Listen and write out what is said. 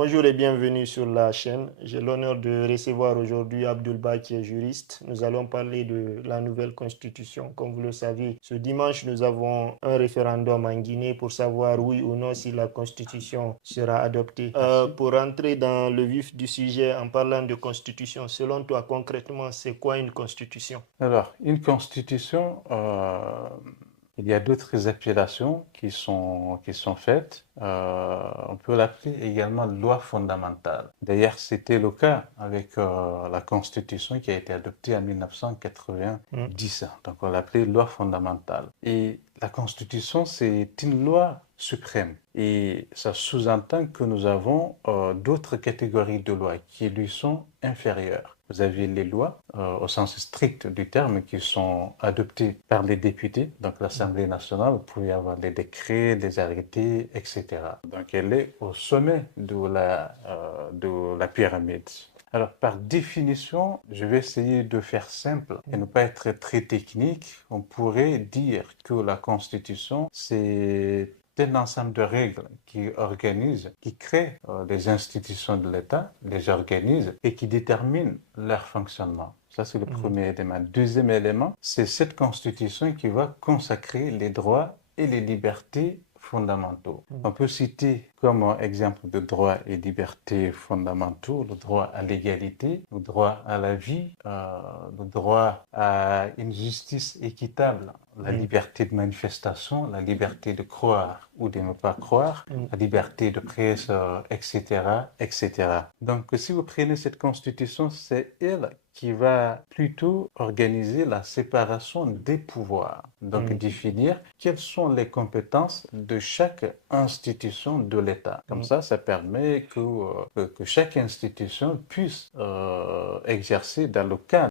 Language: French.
Bonjour et bienvenue sur la chaîne. J'ai l'honneur de recevoir aujourd'hui Abdoulba qui est juriste. Nous allons parler de la nouvelle constitution. Comme vous le savez, ce dimanche, nous avons un référendum en Guinée pour savoir oui ou non si la constitution sera adoptée. Pour entrer dans le vif du sujet en parlant de constitution, selon toi concrètement, c'est quoi une constitution? Alors, une constitution, il y a d'autres appellations qui sont faites. On peut l'appeler également loi fondamentale. D'ailleurs, c'était le cas avec la constitution qui a été adoptée en 1990. Donc, on l'appelait loi fondamentale. Et la constitution, c'est une loi suprême. Et ça sous-entend que nous avons d'autres catégories de lois qui lui sont inférieures. Vous avez les lois, au sens strict du terme, qui sont adoptées par les députés, donc l'Assemblée nationale. Vous pouvez avoir des décrets, des arrêtés, etc. Donc elle est au sommet de la pyramide. Alors, par définition, je vais essayer de faire simple et ne pas être très technique. On pourrait dire que la Constitution, c'est un ensemble de règles qui organisent, qui créent les institutions de l'État, les organisent et qui déterminent leur fonctionnement. Ça, c'est le premier élément. Deuxième élément, c'est cette Constitution qui va consacrer les droits et les libertés fondamentaux. On peut citer comme exemple de droits et libertés fondamentaux le droit à l'égalité, le droit à la vie, le droit à une justice équitable, la liberté de manifestation, la liberté de croire ou de ne pas croire, la liberté de presse, etc., etc. Donc, si vous prenez cette constitution, c'est elle qui va plutôt organiser la séparation des pouvoirs. Donc, définir quelles sont les compétences de chaque institution de l'État. Comme ça permet que chaque institution puisse exercer dans le cadre